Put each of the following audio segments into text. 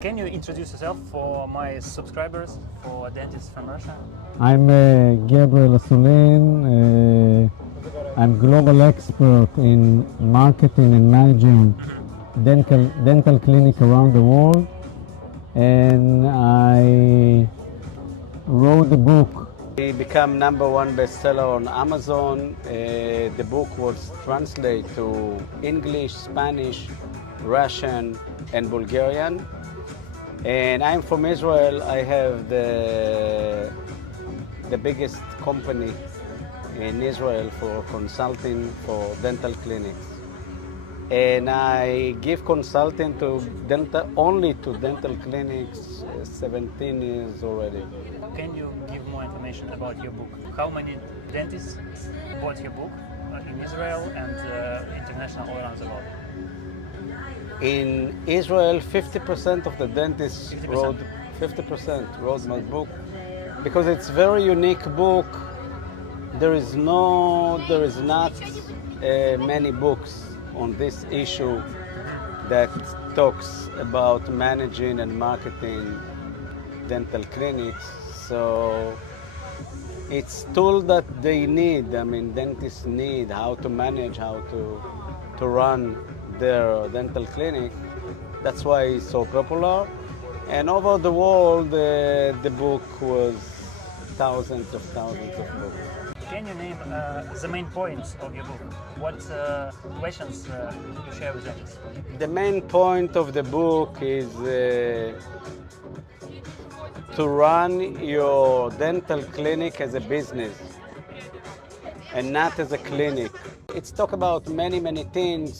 Can you introduce yourself for my subscribers, for dentists from Russia? I'm Gabriel Asulin. I'm global expert in marketing and managing dental clinic around the world, and I wrote a book. We became #1 bestseller on Amazon. The book was translated to English, Spanish, Russian, and Bulgarian. And I'm from Israel. I have the biggest company in Israel for consulting for dental clinics. And I give consulting only to dental clinics 17 years already. Can you give more information about your book? How many dentists bought your book in Israel and international all around the world? In Israel, 50% of the dentists 50%. wrote my book because it's very unique book. There is not many books on this issue that talks about managing and marketing dental clinics. So it's tool that they need. I mean, dentists need how to manage, how to run their dental clinic. That's why it's so popular. And over the world, the book was thousands of books. Can you name the main points of your book? What questions you share with dentists? The main point of the book is to run your dental clinic as a business and not as a clinic. It's talk about many things.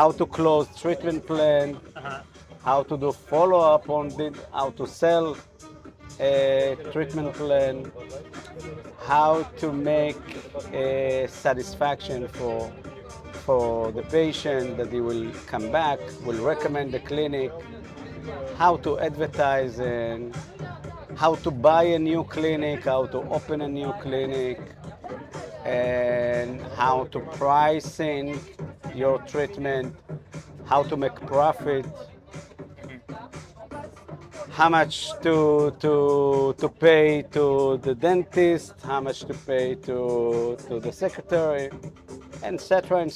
How to close treatment plan, how to do follow-up on it, how to sell a treatment plan, how to make a satisfaction for the patient that he will come back, will recommend the clinic, how to advertise and how to buy a new clinic, how to open a new clinic, and how to pricing your treatment, how to make profit, how much to pay to the dentist, how much to pay to the secretary, etc.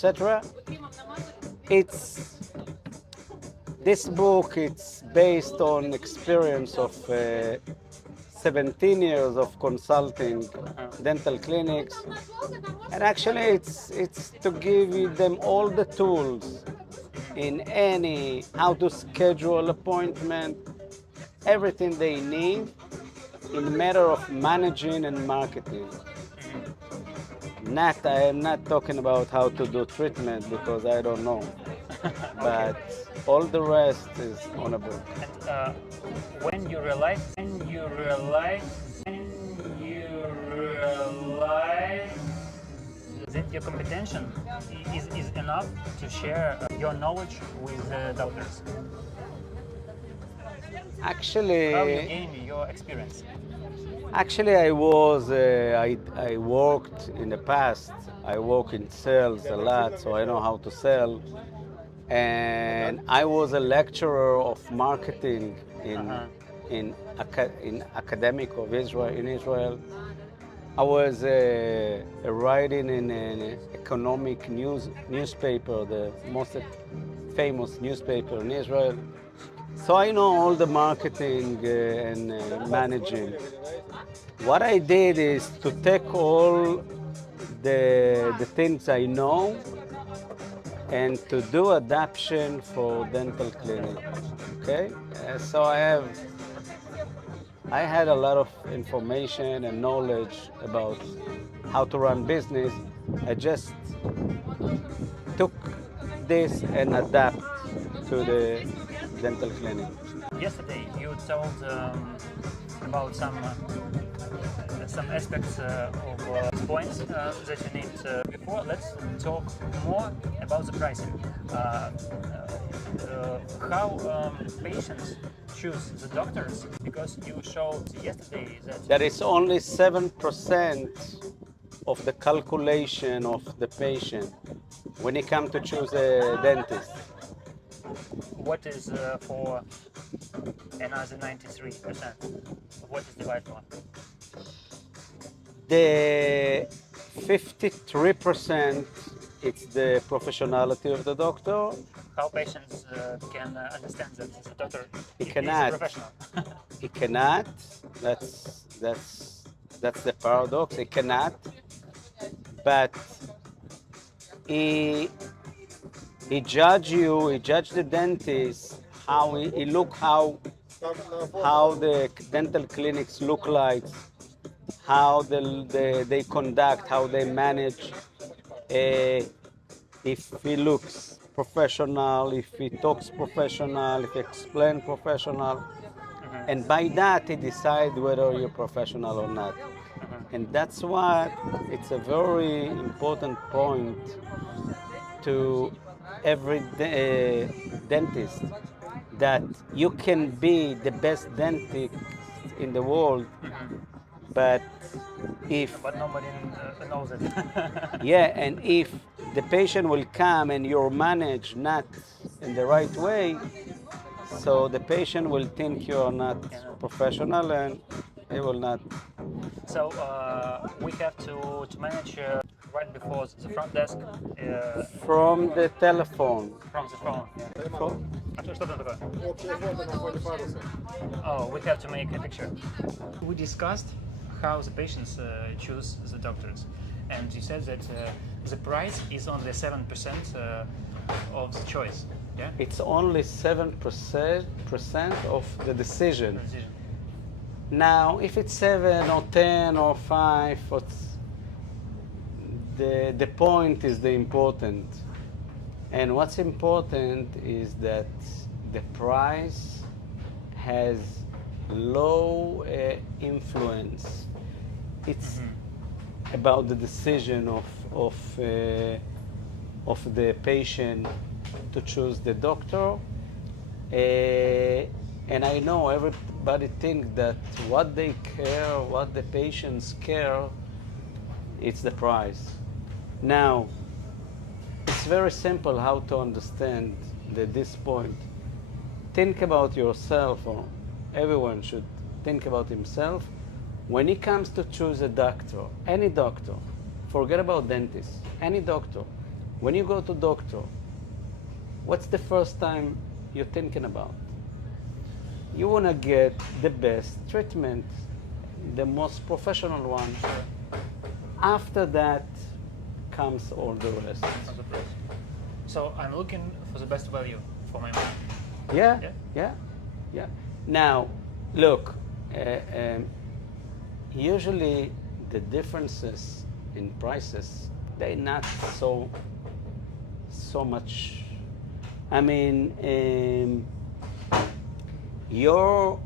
This book, it's based on experience of 17 years of consulting dental clinics, and actually it's to give them all the tools in how to schedule appointment, everything they need in matter of managing and marketing. I am not talking about how to do treatment because I don't know, but all the rest is on a book. And when you realize that your competency is enough to share your knowledge with doctors? Actually, how you gain your experience? Actually, I worked in the past. I work in sales a lot, so I know how to sell. And I was a lecturer of marketing in academic of Israel. In Israel, I was writing in an economic newspaper, the most famous newspaper in Israel. So I know all the marketing and managing. What I did is to take all the things I know and to do adaptation for dental clinic. Okay, so I had a lot of information and knowledge about how to run business. I just took this and adapt to the dental clinic. Yesterday you told about some aspects of points that you need. Before, let's talk more about the pricing. How patients choose the doctors, because you showed yesterday that there is only 7% of the calculation of the patient when he comes to choose a dentist. what is for another 93%? What is the right one? The 53%, it's the professionality of the doctor. How patients can understand that the doctor He is a cannot. professional? He cannot. That's the paradox. He cannot. But he judge you. He judge the dentist. How he look how the dental clinics look like. How they conduct. How they manage. If he looks professional, if he talks professional, if he explains professional, and by that he decides whether you're professional or not. And that's why it's a very important point to every dentist, that you can be the best dentist in the world, but But nobody knows it. yeah, and if the patient will come and you're managed not in the right way, so the patient will think you're not professional and he will not. So we have to manage right before the front desk From the telephone. from the phone. From, А что там такое? Oh, we have to make a picture. We discussed how the patients choose the doctors, and you said that the price is only 7% of the choice. Yeah. it's only 7% of the decision. Now, if it's 7 or 10 or 5, the point is the important. And what's important is that the price has low influence. It's about the decision of the patient to choose the doctor. And I know everybody thinks that what they care, what the patients care, it's the price. Now, it's very simple how to understand this point. Think about yourself, or everyone should think about himself. When it comes to choose a doctor, any doctor, forget about dentists, any doctor, when you go to doctor, what's the first time you're thinking about? You want to get the best treatment, the most professional one. After that comes all the rest. So I'm looking for the best value for my money. Yeah. Now, look, usually the differences in prices, they're not so much. I mean, your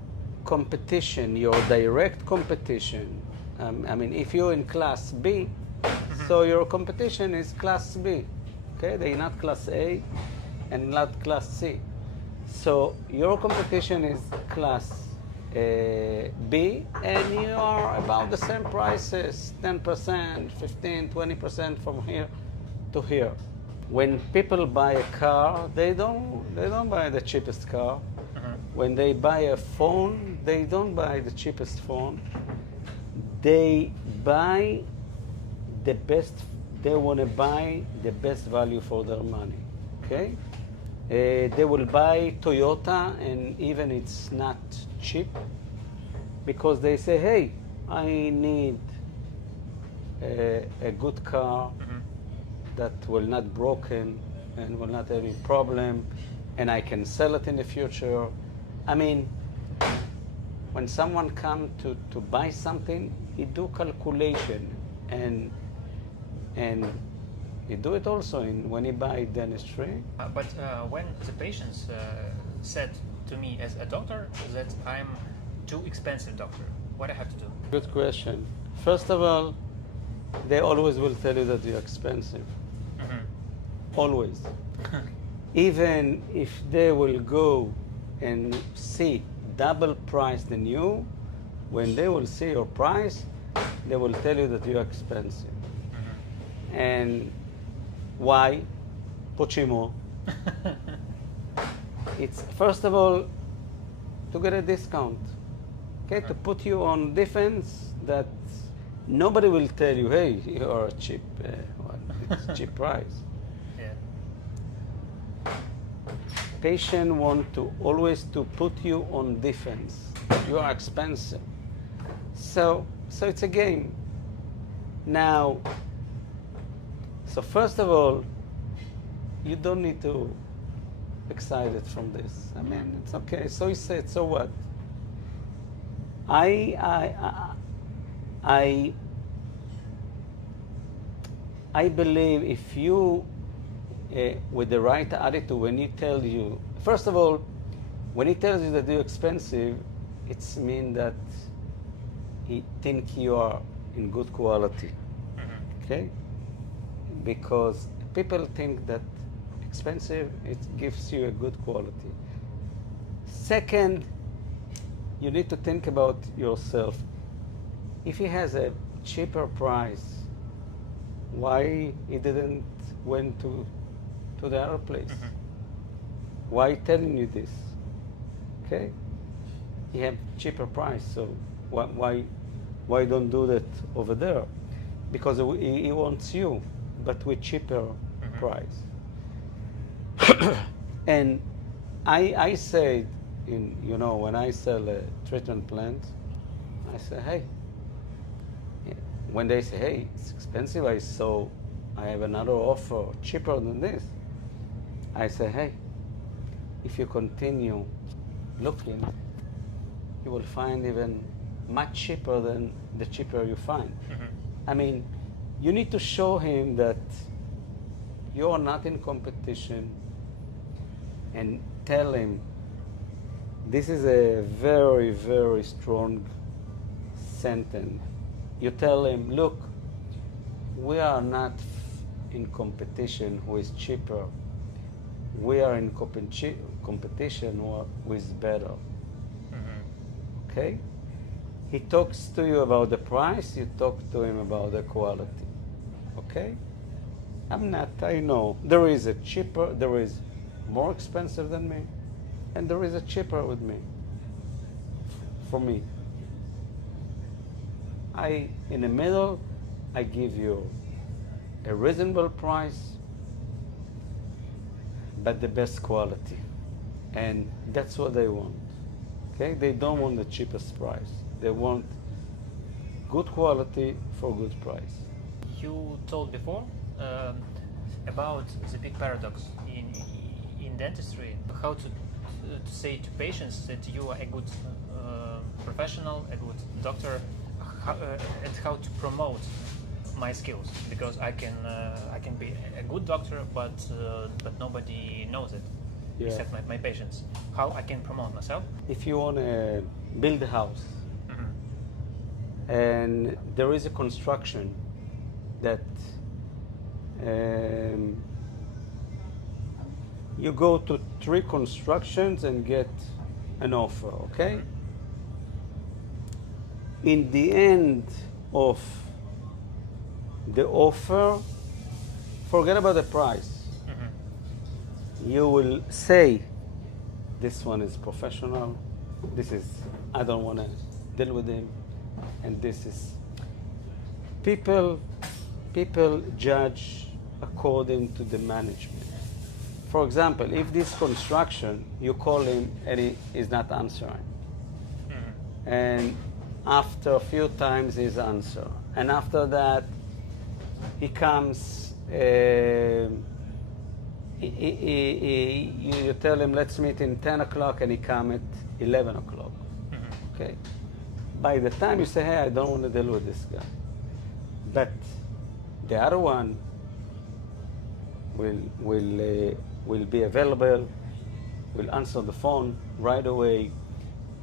competition, your direct competition, I mean, if you're in class B, so your competition is class B, okay? They're not class A and not class C. So your competition is class B, and you are about the same prices, 10%, 15, 20% from here to here. When people buy a car, they don't buy the cheapest car. When they buy a phone, they don't buy the cheapest phone. They buy the best. They want to buy the best value for their money. Okay? They will buy Toyota, and even it's not cheap, because they say, hey, I need a good car that will not broken and will not have any problem, and I can sell it in the future. I mean, when someone comes to buy something, he do calculation, and he do it also when he buy dentistry. But when the patients said to me as a doctor that I'm too expensive doctor, what I have to do? Good question. First of all, they always will tell you that you're expensive. Always. Even if they will go and see double price than you, when they will see your price, they will tell you that you're expensive. And why? Почему? it's first of all to get a discount, okay, to put you on defense that nobody will tell you, hey, you're a cheap, it's a cheap price. Yeah. Patient want to always to put you on defense. You are expensive. So it's a game. Now, so first of all, you don't need to excited from this. I mean, it's okay. So he said, so what? I believe if you, with the right attitude, when he tells you, first of all, when he tells you that you're expensive, it's mean that he think you are in good quality, okay? Because people think that expensive, it gives you a good quality. Second, you need to think about yourself. If he has a cheaper price, why he didn't went to the other place? Why telling you this? Okay, he have cheaper price, so why don't do that over there? Because he wants you, but with cheaper price. And I said, when I sell a treatment plant, I say, hey. When they say, hey, it's expensive, I have another offer cheaper than this. I say, hey, if you continue looking, you will find even much cheaper than the cheaper you find. I mean, you need to show him that you are not in competition, and tell him this is a very, very strong sentence. You tell him, look, we are not in competition who is cheaper. We are in competition who is better. Okay? He talks to you about the price, you talk to him about the quality. Okay? I know. There is a cheaper, there is more expensive than me, and there is a cheaper with me, for me. In the middle, I give you a reasonable price, but the best quality. And that's what they want. Okay? They don't want the cheapest price. They want good quality for good price. You told before about the big paradox in dentistry, how to say to patients that you are a good professional, a good doctor, and how to promote my skills, because I can be a good doctor, but nobody knows it except my patients. How I can promote myself? If you want to build a house, and there is a construction that you go to 3 constructions and get an offer, okay? In the end of the offer, forget about the price. You will say, this one is professional, I don't want to deal with him, and this is, people judge according to the management. For example, if this construction, you call him and he is not answering, and after a few times he's answer, and after that he comes, you tell him let's meet in 10 o'clock and he come at 11 o'clock. Okay. By the time you say, hey, I don't want to deal with this guy, but the other one will be available, will answer the phone right away.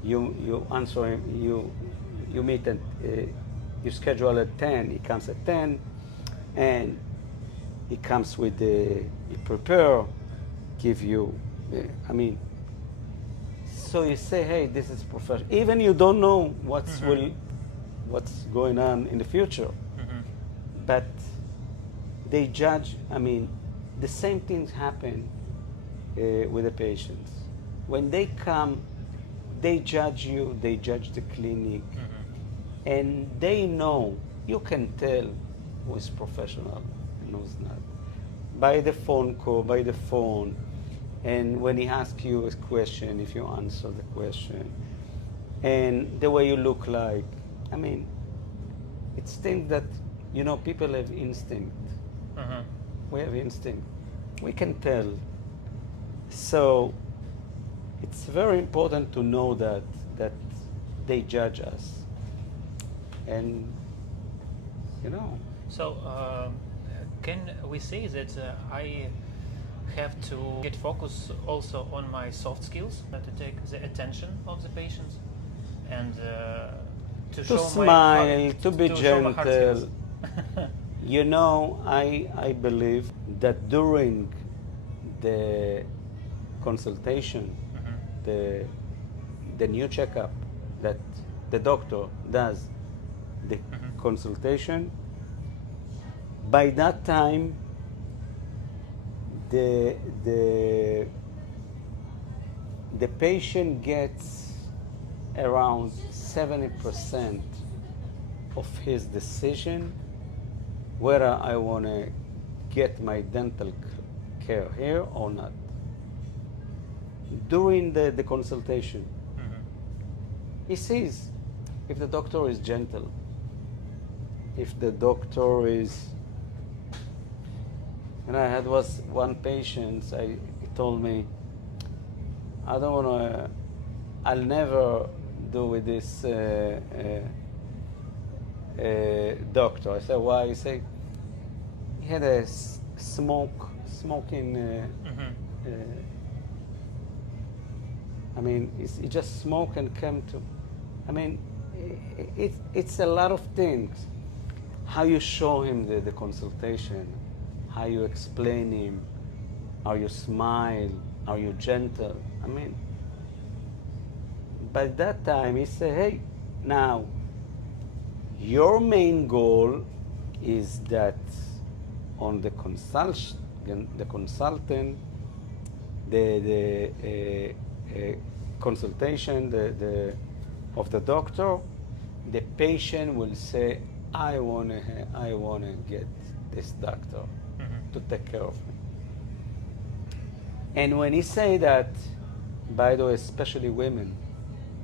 You answer him. You meet at you schedule at 10. He comes at 10, and he comes with he prepare, give you. So you say, hey, this is professional. Even you don't know what's going on in the future, but they judge. The same things happen with the patients. when they come, they judge you, they judge the clinic, and they know, you can tell who is professional and who's not. By the phone call, by the phone, and when he asks you a question, if you answer the question, and the way you look like. I mean, it's things that, you know, people have instinct. We have instinct. We can tell. So it's very important to know that they judge us. And, you know. So can we say that I have to get focus also on my soft skills to take the attention of the patients and to show smile, to be gentle. Show You know, I believe that during the consultation, the new checkup that the doctor does, the consultation, by that time, the patient gets around 70% of his decision whether I want to get my dental care here or not. During the consultation, he sees if the doctor is gentle, if the doctor is. And I had one patient, he told me, I don't want to, I'll never do with this doctor. I said, why? He said, he had a smoking, I mean, he just smoked and came to, I mean, it's a lot of things. How you show him the consultation, how you explain him, how you smile, how you gentle. I mean, by that time he said, hey, now, your main goal is that on the consultant, the consultation of the doctor, the patient will say, I wanna get this doctor to take care of me. And when he say that, by the way, especially women,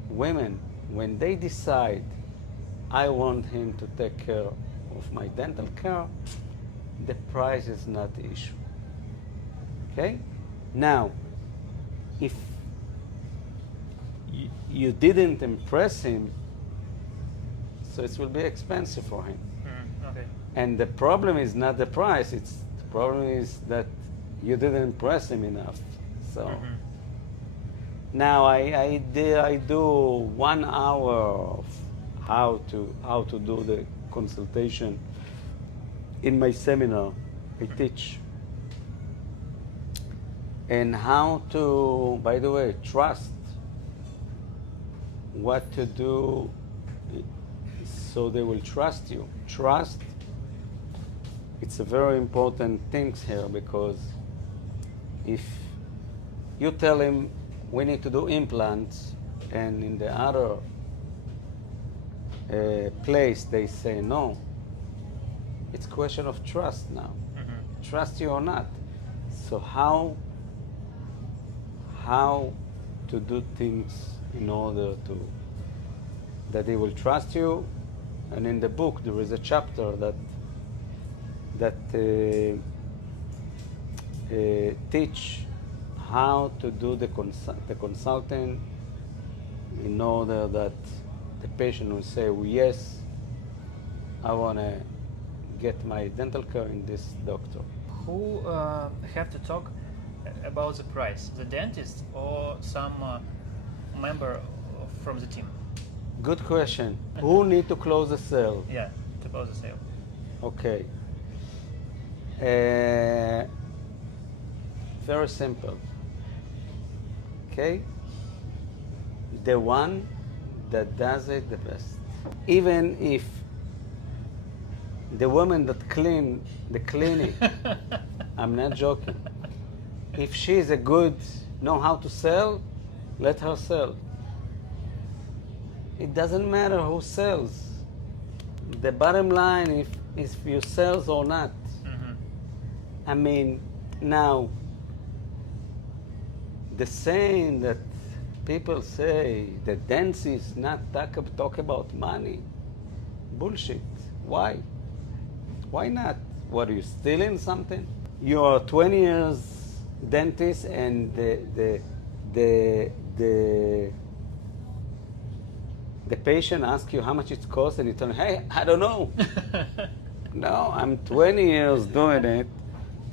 when they decide, I want him to take care of my dental care, the price is not the issue. Okay? Now, if you didn't impress him, so it will be expensive for him. Okay. And the problem is not the price, the problem is that you didn't impress him enough. So now I do 1 hour of how to do the consultation in my seminar. I teach. And how to, by the way, trust, what to do so they will trust you. Trust, it's a very important thing here, because if you tell him we need to do implants and in the other place they say no, it's a question of trust now. Trust you or not. So how to do things in order that they will trust you. And in the book there is a chapter that teach how to do the consulting in order that the patient will say, well, yes, I want to get my dental care in this doctor. Who have to talk about the price, the dentist or some member from the team? Good question. Who need to close the sale? Yeah, to close the sale. Okay. Very simple. Okay? The one that does it the best. Even if the woman that clean the clinic, I'm not joking, if she's a good, know how to sell, Let her sell. It doesn't matter who sells. The bottom line is if you sell or not. Mm-hmm. I mean, now, the saying that people say that dentists not talk about money, bullshit. Why? Why not? What, are you stealing something? You are 20 years dentist and the patient asks you how much it costs and you tell him, hey, I don't know. No, I'm 20 years doing it.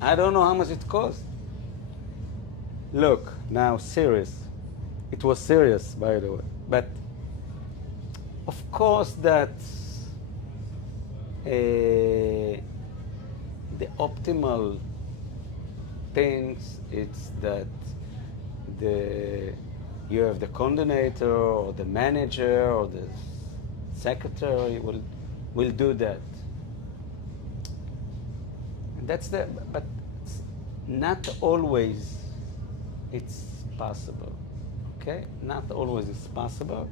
I don't know how much it costs. Look, now serious. It was serious, by the way. But of course that the optimal things, it's that you have the coordinator or the manager or the secretary will do that. That's but not always it's possible, okay? Not always it's possible.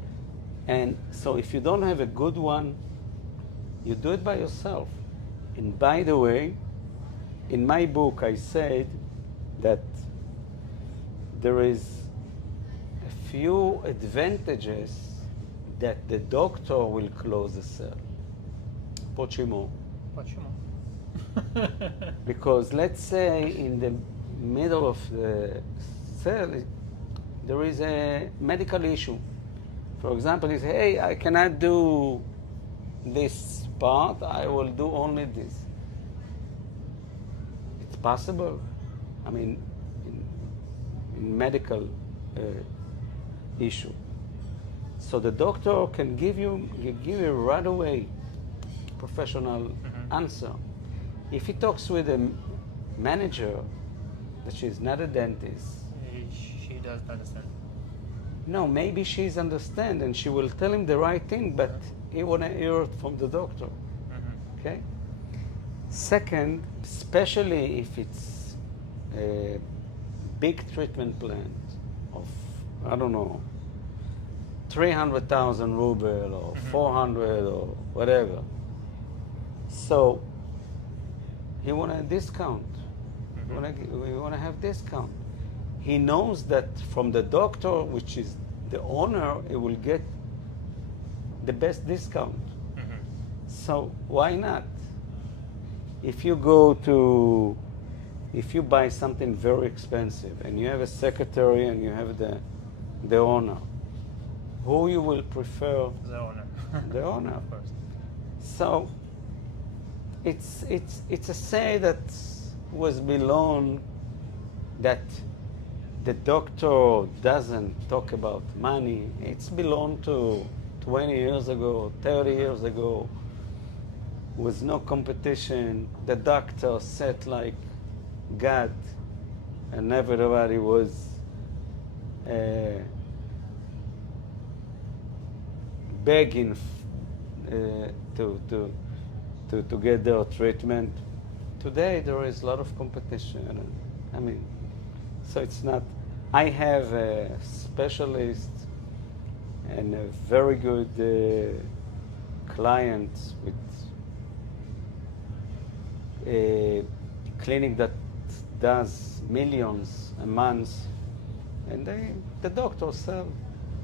And so if you don't have a good one, you do it by yourself. And by the way, in my book I said that there is a few advantages that the doctor will close the cell. Почему? Почему? Because let's say in the middle of the cell there is a medical issue. For example, you say, hey, I cannot do this part, I will do only this. It's possible. I mean, in medical issue. So the doctor can give you right away professional answer. If he talks with a manager that she's not a dentist, She doesn't understand. no, maybe she's understand and she will tell him the right thing, but he want to hear it from the doctor. Mm-hmm. Okay. Second, especially if it's a big treatment plan of, I don't know, 300,000 ruble or 400 or whatever. So he want a discount. We want to have discount. He knows that from the doctor, which is the owner, he will get the best discount. So why not? If you buy something very expensive and you have a secretary and you have the owner, who you will prefer? The owner. The owner. Of course. So it's a say that was belong that the doctor doesn't talk about money. It's belonged to 20 years ago, 30 years ago. Was no competition. The doctor sat like God, and everybody was begging to get their treatment. Today there is a lot of competition. I mean, so it's not. I have a specialist and a very good client with a clinic that does millions a month, and the doctors sell.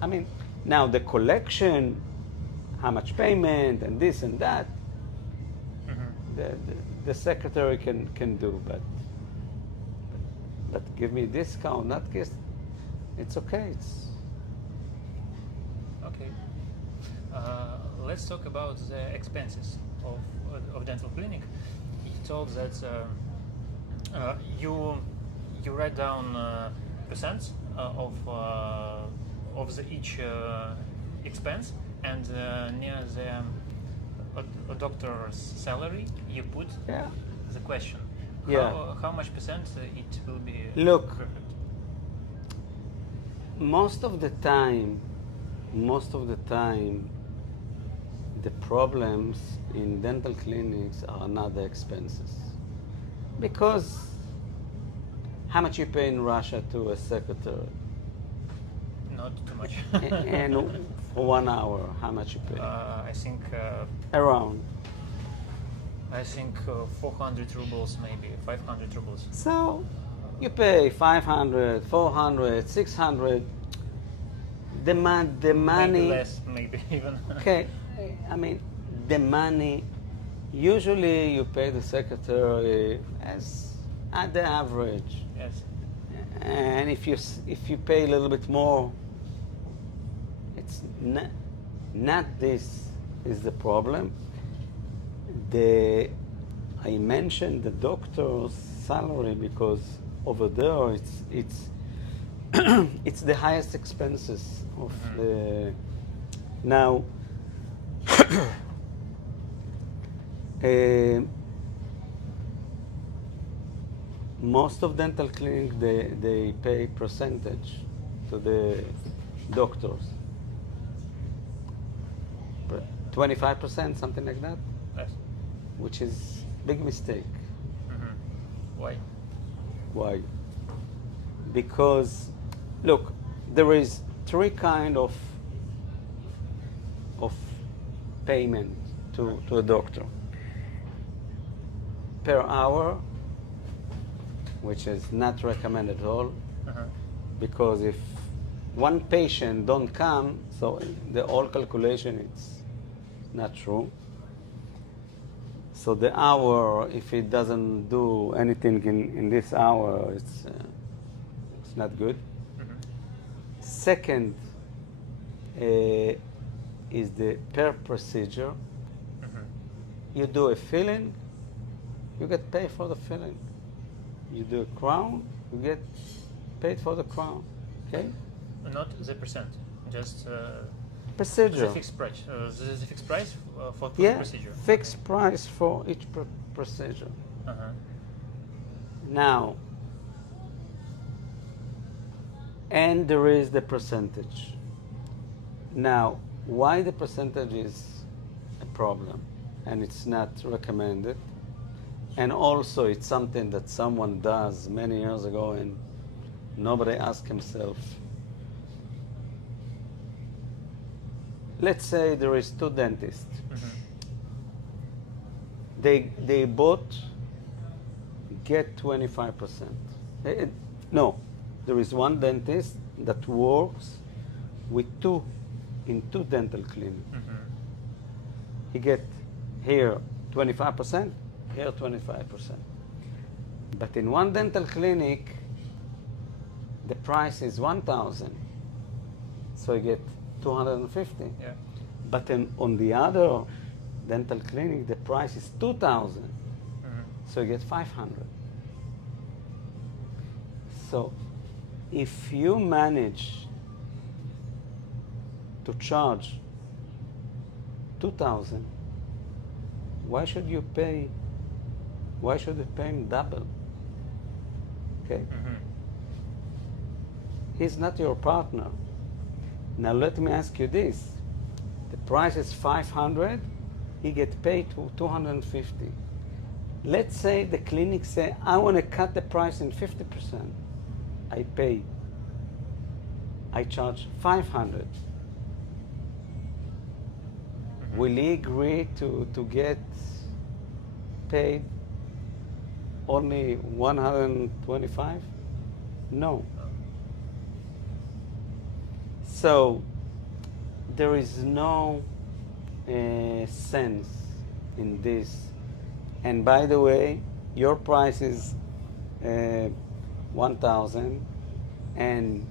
I mean, now the collection, how much payment and this and that, the secretary can do, but give me discount, not give. It's okay. Okay. Let's talk about the expenses of dental clinic. You told that you write down percents of each expense, and near a doctor's salary you put the question. How much percent it will be? Look, perfect? most of the time, the problems in dental clinics are not the expenses. Because how much you pay in Russia to a secretary? No not too much. And for 1 hour, how much you pay? I think Around. 400 rubles, maybe 500 rubles. So you pay 500, 400, 600. The Maybe money. less, maybe even. Okay, I mean, the money. Usually, you pay the secretary as at the average, Yes. and if you pay a little bit more, it's not this is the problem. I mentioned the doctor's salary because over there it's it's the highest expenses of the now. Most of dental clinics they pay percentage to the doctors. 25%, something like that, Yes. which is big mistake. Why? Why? Because, look, there is three kind of payment to a doctor. Per hour, which is not recommended at all, because if one patient don't come, so the whole calculation it's not true. So the hour, if it doesn't do anything in this hour, it's not good. Second is the per procedure. You do a filling, you get paid for the filling. You do a crown, you get paid for the crown. Okay? Not the percent, just Procedure. the fixed price. The fixed price for the Yeah, procedure. fixed price for each procedure. Now, and there is the percentage. Now, why the percentage is a problem and it's not recommended, and also it's something that someone does many years ago and nobody asked himself. Let's say there is two dentists. They both get 25%. No, there is one dentist that works with in two dental clinics. He get here 25%, here 25%. But in one dental clinic, the price is 1,000, so you get 250. Yeah. But on the other dental clinic, the price is 2,000, so you get 500. So if you manage to charge 2,000, why should you pay him double? Okay? He's not your partner. Now let me ask you this. The price is 500, he gets paid 250. Let's say the clinic say, I want to cut the price in 50%. I charge 500. Will he agree to get paid only 125? No. So there is no sense in this. And by the way, your price is 1,000, and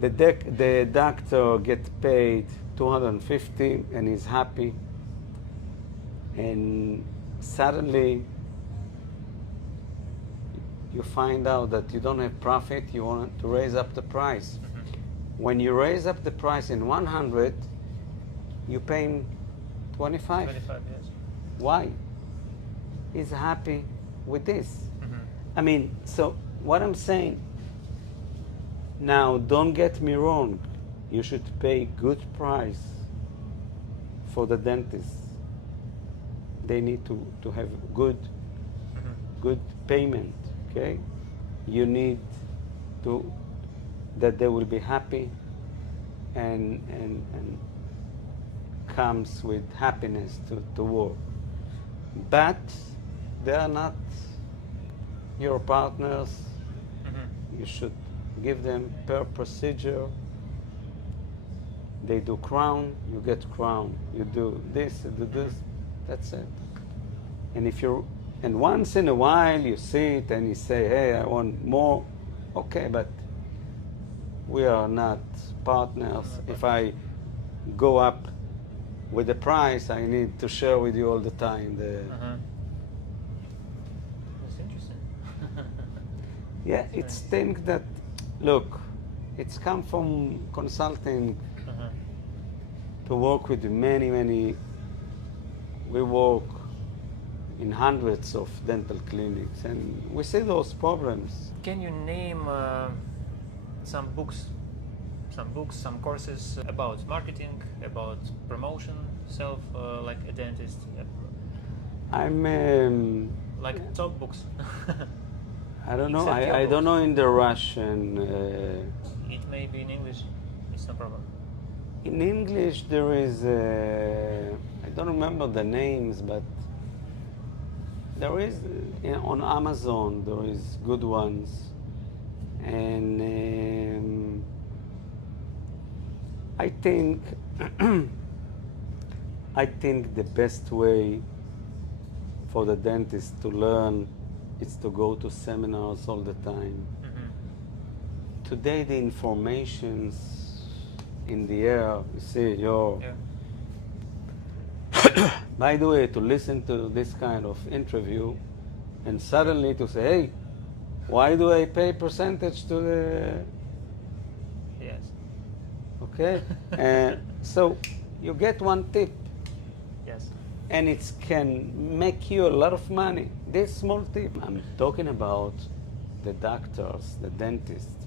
the doctor gets paid 250 and he's happy, and suddenly you find out that you don't have profit, you want to raise up the price. When you raise up the price in 100, you pay him 25. 25, yes. Why? He's happy with this. I mean, so what I'm saying, now don't get me wrong, you should pay good price for the dentist. They need to have good payment, okay? You need to that they will be happy and comes with happiness to work. But they are not your partners. Mm-hmm. You should give them per procedure. They do crown, you get crown. You do this, you do this. That's it. And once in a while you sit and you say, hey, I want more. Okay, but we are not partners. If I go up with the price, I need to share with you all the time. That's interesting. Yeah, it's things that, look, it's come from consulting to work with many. We work in hundreds of dental clinics, and we see those problems. Can you name some books, some courses about marketing, about promotion, like a dentist? I'm Like top books. I don't know. Except your I don't books. know in the Russian. It may be in English. It's no problem. In English, there is. I don't remember the names, but there is on Amazon. There is good ones, and I think I think the best way for the dentist to learn is to go to seminars all the time. Today the information's in the air. You see, by the way, to listen to this kind of interview and suddenly to say, hey, why do I pay percentage to the... Yes. Okay? And so you get one tip. Yes. And it can make you a lot of money. This small tip. I'm talking about the doctors, the dentists.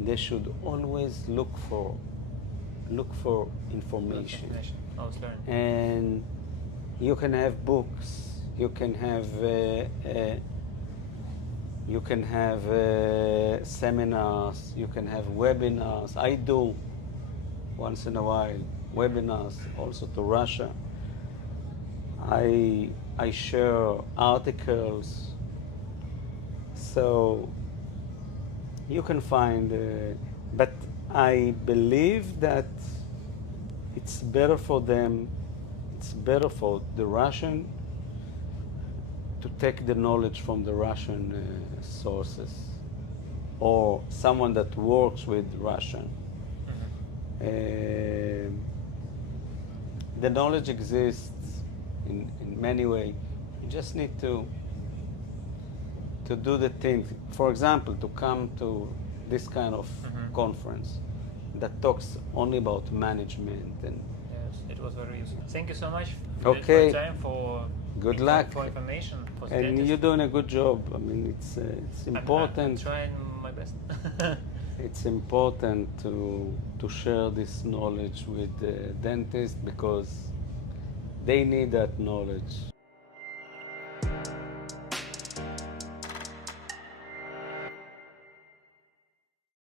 They should always look for information. I was learning. And you can have books. You can have seminars. You can have webinars. I do once in a while webinars also to Russia. I share articles, so you can find, but I believe that it's better for them, it's better for the Russian to take the knowledge from the Russian sources or someone that works with Russian. The knowledge exists in many ways. You just need to do the thing. For example, to come to this kind of conference that talks only about management. And yes, it was very useful. Thank you so much for okay, your time, for good luck, for information. For and dentists. you're doing a good job. I mean, it's important. I'm trying my best. It's important to share this knowledge with the dentists because they need that knowledge.